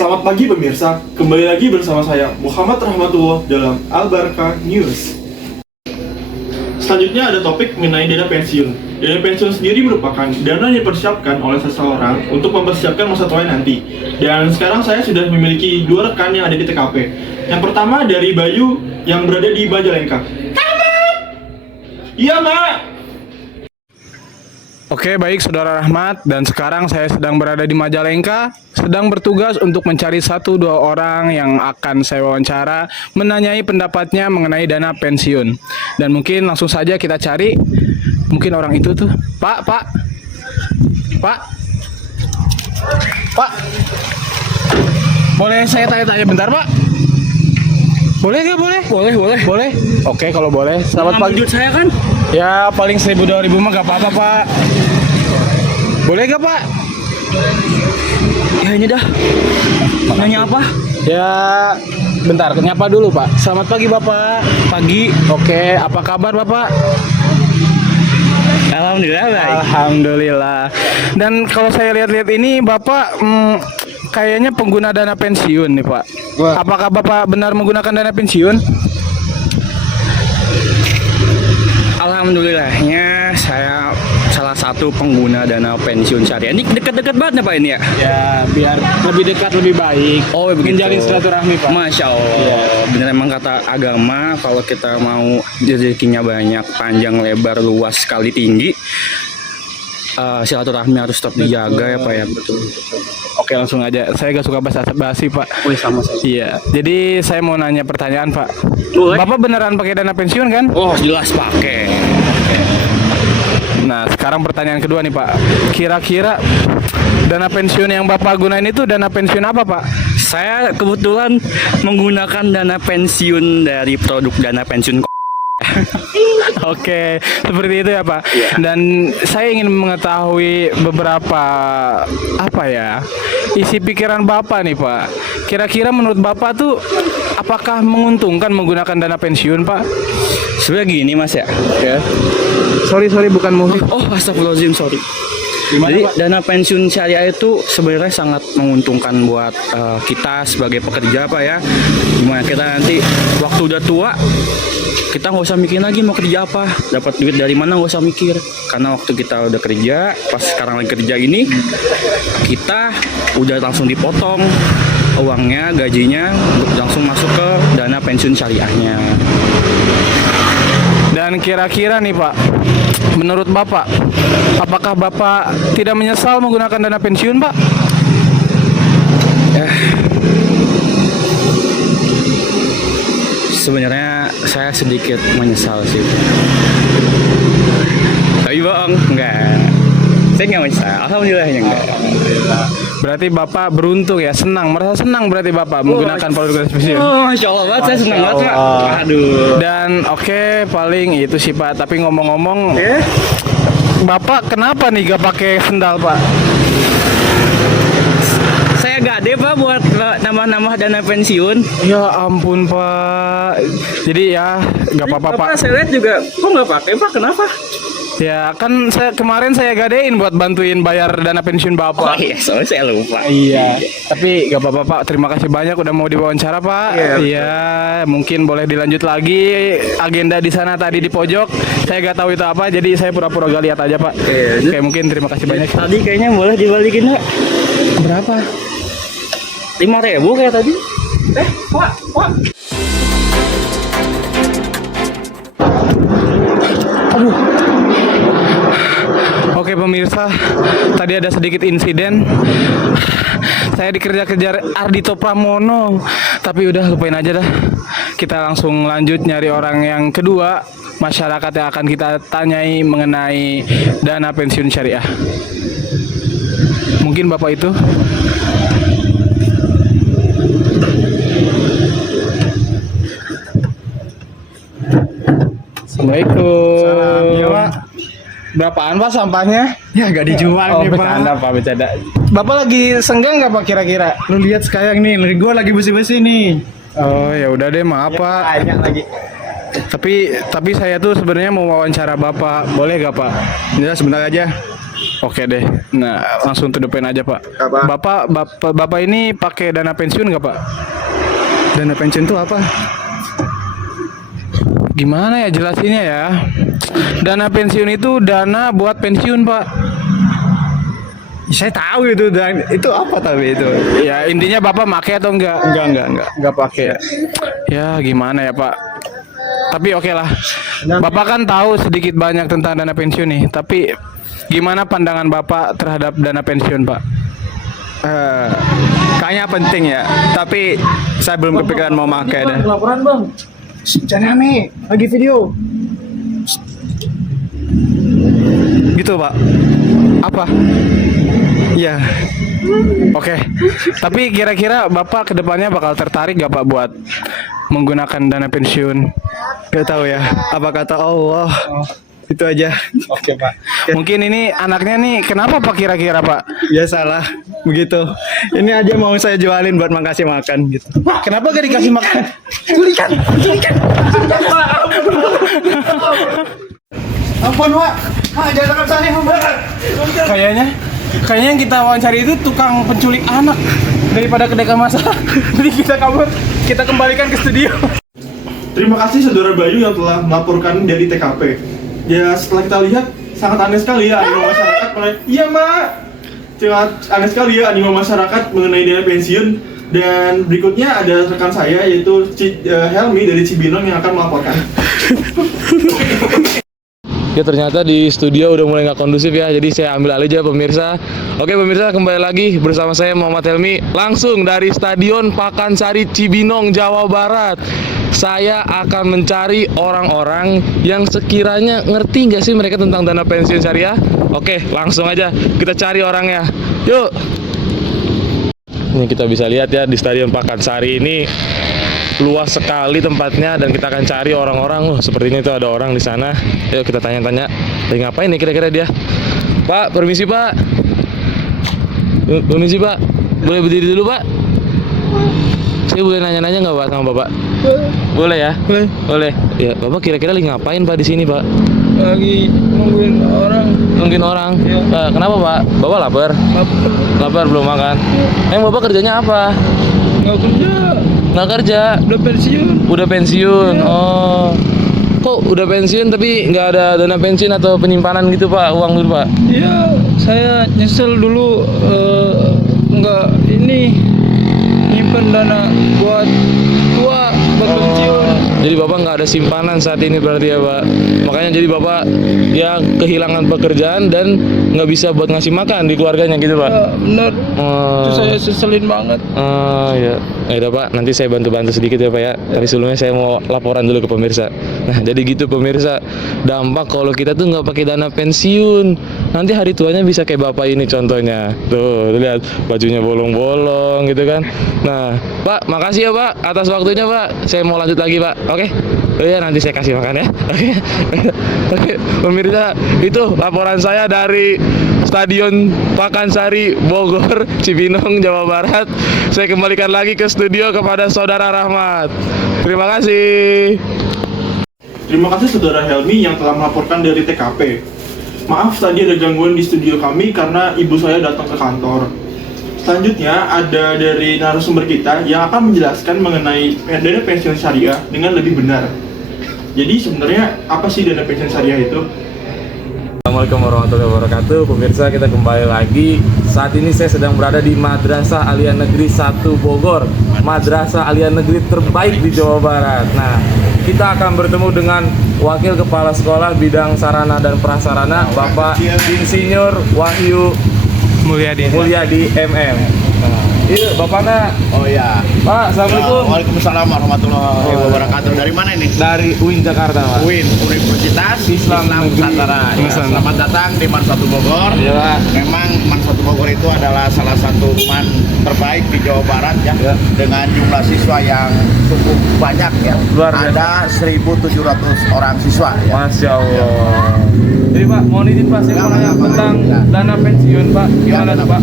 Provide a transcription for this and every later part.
Selamat pagi pemirsa, kembali lagi bersama saya Muhammad Rahmatullah dalam Al-Barkah News. Selanjutnya ada topik mengenai dana pensiun. Dana pensiun sendiri merupakan dana yang dipersiapkan oleh seseorang untuk mempersiapkan masa tua nanti. Dan sekarang saya sudah memiliki dua rekan yang ada di TKP. Yang pertama dari Bayu yang berada di Majalengka. Iya, Mak. Oke, baik Saudara Rahmat, dan sekarang saya sedang berada di Majalengka, sedang bertugas untuk mencari 1-2 orang yang akan saya wawancara menanyai pendapatnya mengenai dana pensiun. Dan mungkin langsung saja kita cari, mungkin orang itu tuh. Pak, boleh saya tanya-tanya bentar, Pak? Boleh nggak? Boleh. Oke, kalau boleh. Selamat pagi. Saya kan? Ya, paling 1.000-2.000 mah gak apa-apa, Pak. Boleh gak, Pak? Ya ini dah. Nanya apa? Ya, bentar, nyapa dulu, Pak. Selamat pagi, Bapak. Pagi. Oke, apa kabar, Bapak? Alhamdulillah baik. Alhamdulillah. Dan kalau saya lihat-lihat ini, Bapak kayaknya pengguna dana pensiun nih, Pak. Wah. Apakah Bapak benar menggunakan dana pensiun? Alhamdulillahnya saya salah satu pengguna dana pensiun syariah. Ini dekat-dekat banget nih Pak ini ya? Ya, biar lebih dekat, lebih baik. Oh, begitu. Menjalin silaturahmi, Pak. Masya Allah. Iya. Bener emang kata agama kalau kita mau rezekinya banyak, panjang, lebar, luas, sekali tinggi, silaturahmi harus tetap dijaga ya Pak ya. Betul. Oke, langsung aja. Saya gak suka basa-basi, Pak. Wih sama saya. Iya. Jadi saya mau nanya pertanyaan, Pak. Boleh. Bapak beneran pakai dana pensiun kan? Oh jelas pakai. Nah, sekarang pertanyaan kedua nih, Pak. Kira-kira dana pensiun yang Bapak gunain itu dana pensiun apa, Pak? Saya kebetulan menggunakan dana pensiun dari produk dana pensiun. Oke, seperti itu ya, Pak. Iya. Dan saya ingin mengetahui beberapa isi pikiran Bapak nih, Pak. Kira-kira menurut Bapak tuh apakah menguntungkan menggunakan dana pensiun, Pak? Sebenarnya gini Mas ya. Ya. Sorry, bukan muhri. Oh, astagfirullahaladzim, sorry. Gimana, Jadi Pak? dana pensiun syariah itu sebenarnya sangat menguntungkan buat kita sebagai pekerja Pak ya. Gimana kita nanti waktu udah tua, kita nggak usah mikir lagi mau kerja apa, dapat duit dari mana nggak usah mikir. Karena waktu kita udah kerja, pas sekarang lagi kerja ini, kita udah langsung dipotong uangnya, gajinya, untuk langsung masuk ke dana pensiun syariahnya. Dan kira-kira nih, Pak, menurut Bapak, apakah Bapak tidak menyesal menggunakan dana pensiun, Pak? Sebenarnya saya sedikit menyesal sih. Tapi bohong, enggak. Saya nggak menyesal. Alhamdulillahnya enggak. Berarti Bapak beruntung ya, merasa senang berarti Bapak menggunakan produk dana pensiun. Oh, Masya Allah banget, saya senang banget Pak. Allah. Aduh. Dan oke, paling itu sih, Pak. Tapi ngomong-ngomong, Bapak kenapa nih gak pakai sendal, Pak? Saya gade Pak buat nambah-nambah dana pensiun. Ya ampun, Pak. Jadi ya gak apa-apa, Pak. Saya lihat juga, kok nggak pakai Pak? Kenapa? Ya kan kemarin saya gadein buat bantuin bayar dana pensiun Oh Bapak. iya, soalnya saya lupa. Iya, tapi gak apa-apa, Pak. Terima kasih banyak udah mau diwawancara, Pak. Iya, Iya, mungkin boleh dilanjut lagi agenda di sana tadi di pojok. Saya gak tahu itu apa, jadi saya pura-pura gak lihat aja, Pak. Iya. Oke, mungkin terima kasih banyak. Tadi kayaknya boleh dibalikin Pak. Berapa? 5.000 kayak tadi. Pak. Oke pemirsa, tadi ada sedikit insiden. Saya dikejar-kejar Ardhito Pramono, tapi udah lupain aja dah. Kita langsung lanjut nyari orang yang kedua, masyarakat yang akan kita tanyai mengenai dana pensiun syariah. Mungkin Bapak itu. Assalamualaikum. Ya, Pak. Berapaan, Pak, sampahnya? Ya gak dijual Oh, nih, bercanda, Pak. Pak, bercanda. Bapak lagi senggang nggak, Pak, kira-kira? Lu lihat sekarang nih, gue lagi bersih-bersih nih. Oh, ya udah deh, maaf, Pak. Banyak lagi. Tapi saya tuh sebenarnya mau wawancara Bapak. Boleh gak, Pak? Ya sebentar aja. Oke deh. Nah, langsung to the point aja, Pak. Bapak ini pakai dana pensiun nggak, Pak? Dana pensiun itu apa? Gimana ya jelasinnya ya? Dana pensiun itu dana buat pensiun, Pak. Saya tahu itu, dan itu apa tapi itu? Ya intinya Bapak pakai atau enggak? Enggak pakai. Ya gimana ya, Pak? Tapi oke lah. Bapak kan tahu sedikit banyak tentang dana pensiun nih. Tapi gimana pandangan Bapak terhadap dana pensiun, Pak? Kayaknya penting ya, tapi saya belum kepikiran mau pakai deh. Laporan, Bang. Jangan rame, lagi video. Gitu, Pak. Apa? Iya. Oke. Tapi kira-kira Bapak kedepannya bakal tertarik gak, Pak, buat menggunakan dana pensiun? Gak tahu ya. Apa kata Allah? Itu aja. Oke, Pak. Mungkin ini anaknya nih, kenapa Pak kira-kira, Pak? Ya salah, begitu. Ini aja mau saya jualin buat makasih makan gitu. Pak, kenapa gak dikasih makan? Culikan. Ampun, Pak. Jangan tangkap saya, Mbak. Kayaknya yang kita wawancari itu tukang penculik anak daripada kedekan masalah. Jadi kita kembalikan ke studio. Terima kasih Saudara Bayu yang telah melaporkan dari TKP. Ya setelah kita lihat sangat aneh sekali ya animo masyarakat mengenai iya Mak. Sangat aneh sekali ya animo masyarakat mengenai dana pensiun. Dan berikutnya ada rekan saya yaitu Helmi dari Cibinong yang akan melaporkan. Ya ternyata di studio udah mulai nggak kondusif ya, jadi saya ambil alih aja pemirsa. Oke pemirsa, kembali lagi bersama saya Muhammad Helmi langsung dari Stadion Pakansari Cibinong, Jawa Barat. Saya akan mencari orang-orang yang sekiranya ngerti nggak sih mereka tentang dana pensiun syariah. Oke, langsung aja kita cari orangnya. Yuk. Ini kita bisa lihat ya di Stadion Pakansari ini luas sekali tempatnya dan kita akan cari orang-orang. Sepertinya itu ada orang di sana. Yuk kita tanya-tanya. Lagi ngapain nih kira-kira dia? Pak, permisi Pak. Permisi Pak. Boleh berdiri dulu Pak? Saya boleh nanya-nanya nggak Pak sama Bapak? Boleh ya? Boleh. Ya, Bapak kira-kira lagi ngapain Pak di sini Pak? Lagi nungguin orang. Nungguin orang? Ya. Kenapa Pak? Bapak lapar? Lapar belum makan? Emang Bapak kerjanya apa? Nggak kerja. Nggak kerja? Udah pensiun. Udah pensiun? Oh. Kok udah pensiun tapi nggak ada dana pensiun atau penyimpanan gitu Pak? Uang dulu Pak? Iya, saya nyesel dulu nggak nyimpen dana buat tua, buat pensiun. Jadi Bapak nggak ada simpanan saat ini berarti ya Pak? Makanya jadi Bapak ya kehilangan pekerjaan dan nggak bisa buat ngasih makan di keluarganya gitu Pak? Ya, bener. Itu saya seselin banget. Ya. Ya udah Pak, nanti saya bantu-bantu sedikit ya Pak ya. Tapi sebelumnya saya mau laporan dulu ke pemirsa. Nah jadi gitu pemirsa, dampak kalau kita tuh nggak pakai dana pensiun, nanti hari tuanya bisa kayak Bapak ini contohnya. Tuh lihat bajunya bolong-bolong gitu kan. Nah Pak, makasih ya Pak atas waktunya Pak. Saya mau lanjut lagi Pak. Oke? Oh iya nanti saya kasih makan ya. Oke. Oke pemirsa, itu laporan saya dari Stadion Pakansari Bogor, Cibinong, Jawa Barat. Saya kembalikan lagi ke studio kepada Saudara Rahmat. Terima kasih. Terima kasih Saudara Helmi yang telah melaporkan dari TKP. Maaf tadi ada gangguan di studio kami karena ibu saya datang ke kantor. Selanjutnya ada dari narasumber kita yang akan menjelaskan mengenai dana pensiun syariah dengan lebih benar. Jadi sebenarnya apa sih dana pensiun syariah itu? Assalamualaikum warahmatullahi wabarakatuh. Pemirsa, kita kembali lagi. Saat ini saya sedang berada di Madrasah Aliyah Negeri 1 Bogor, Madrasah Aliyah Negeri terbaik di Jawa Barat. Nah, kita akan bertemu dengan Wakil Kepala Sekolah Bidang Sarana dan Prasarana, Bapak Insinyur Wahyu Mulyadi MM. Iya, Bapaknya. Oh ya. Pak, Assalamualaikum. Waalaikumsalam warahmatullahi wabarakatuh. Dari mana ini? Dari UIN Jakarta, Pak. UIN, Universitas Islam Nusantara. Ya, selamat datang di MAN 1 Bogor. Iya, Pak. Memang MAN 1 Bogor itu adalah salah satu MAN terbaik di Jawa Barat ya. Dengan jumlah siswa yang cukup banyak ya. Luar biasa. Ada 1.700 orang siswa ya. Masya Allah. Jadi Pak, mohon izin Pak, saya mau nanya tentang dana pensiun Pak. Gimana tuh Pak?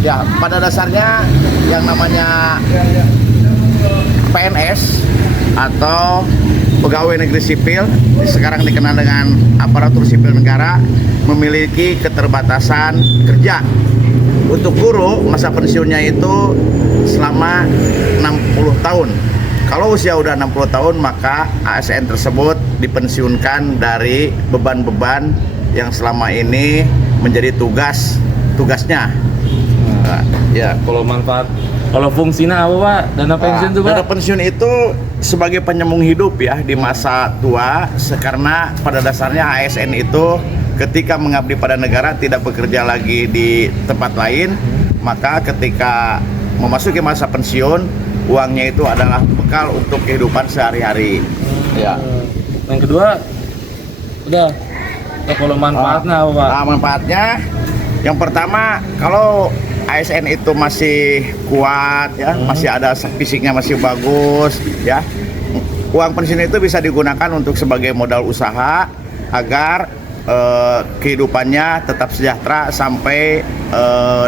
Ya, pada dasarnya yang namanya PNS atau pegawai negeri sipil, sekarang dikenal dengan aparatur sipil negara, memiliki keterbatasan kerja. Untuk guru, masa pensiunnya itu selama 60 tahun. Kalau usia udah 60 tahun, maka ASN tersebut dipensiunkan dari beban-beban yang selama ini menjadi tugasnya. Ya, kalau manfaat, kalau fungsinya apa Pak? Dana pensiun tuh Pak? Dana pensiun itu sebagai penyambung hidup ya di masa tua, karena pada dasarnya ASN itu ketika mengabdi pada negara tidak bekerja lagi di tempat lain, maka ketika memasuki masa pensiun, uangnya itu adalah bekal untuk kehidupan sehari-hari. Ya. Yang kedua, udah. Kalau manfaatnya apa Pak? Nah, manfaatnya yang pertama, kalau ASN itu masih kuat ya, masih ada fisiknya masih bagus ya. Uang pensiun itu bisa digunakan untuk sebagai modal usaha agar kehidupannya tetap sejahtera sampai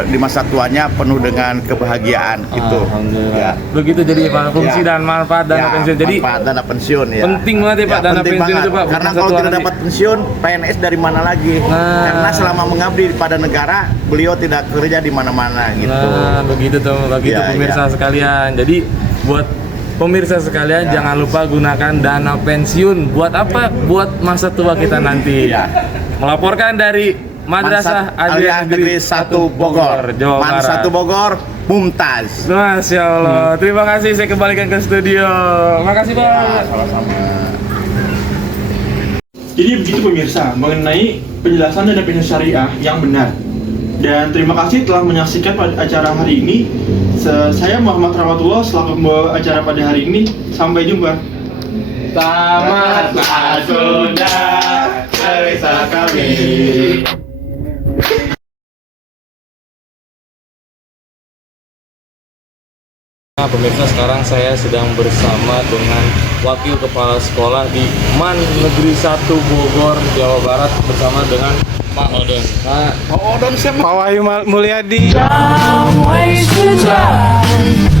di masa tuanya penuh dengan kebahagiaan gitu. Alhamdulillah. Ya. Begitu jadi fungsi dan manfaat dana pensiun. Jadi manfaat dana pensiun ya. penting banget ya Pak dana penting pensiun banget. itu Pak. Karena Bukan kalau satu tidak hari. dapat pensiun, PNS dari mana lagi? Nah. Karena selama mengabdi pada negara, beliau tidak kerja di mana-mana gitu. Nah, begitu tuh, begitu Ya, pemirsa ya. sekalian. Jadi buat pemirsa sekalian jangan lupa gunakan dana pensiun. Buat apa? Buat masa tua kita nanti. Ya. Melaporkan dari Madrasah Aliyah Negeri 1 Bogor, Jawa Man Barat. 1 Bogor, Mumtaz. Masya Allah. Terima kasih, saya kembalikan ke studio. Makasih Pak. Ya, sama-sama. Jadi begitu pemirsa mengenai penjelasan dana pensiun syariah yang benar. Dan terima kasih telah menyaksikan pada acara hari ini. Saya Muhammad Rahmatullah selaku pembawa acara pada hari ini. Sampai jumpa. Tamat sudah cerita kami. Nah, pemirsa, sekarang saya sedang bersama dengan Wakil Kepala Sekolah di MAN Negeri 1 Bogor, Jawa Barat bersama dengan Pak Odon. Pak Pak Wahyu Mulyadi. Don't waste your time.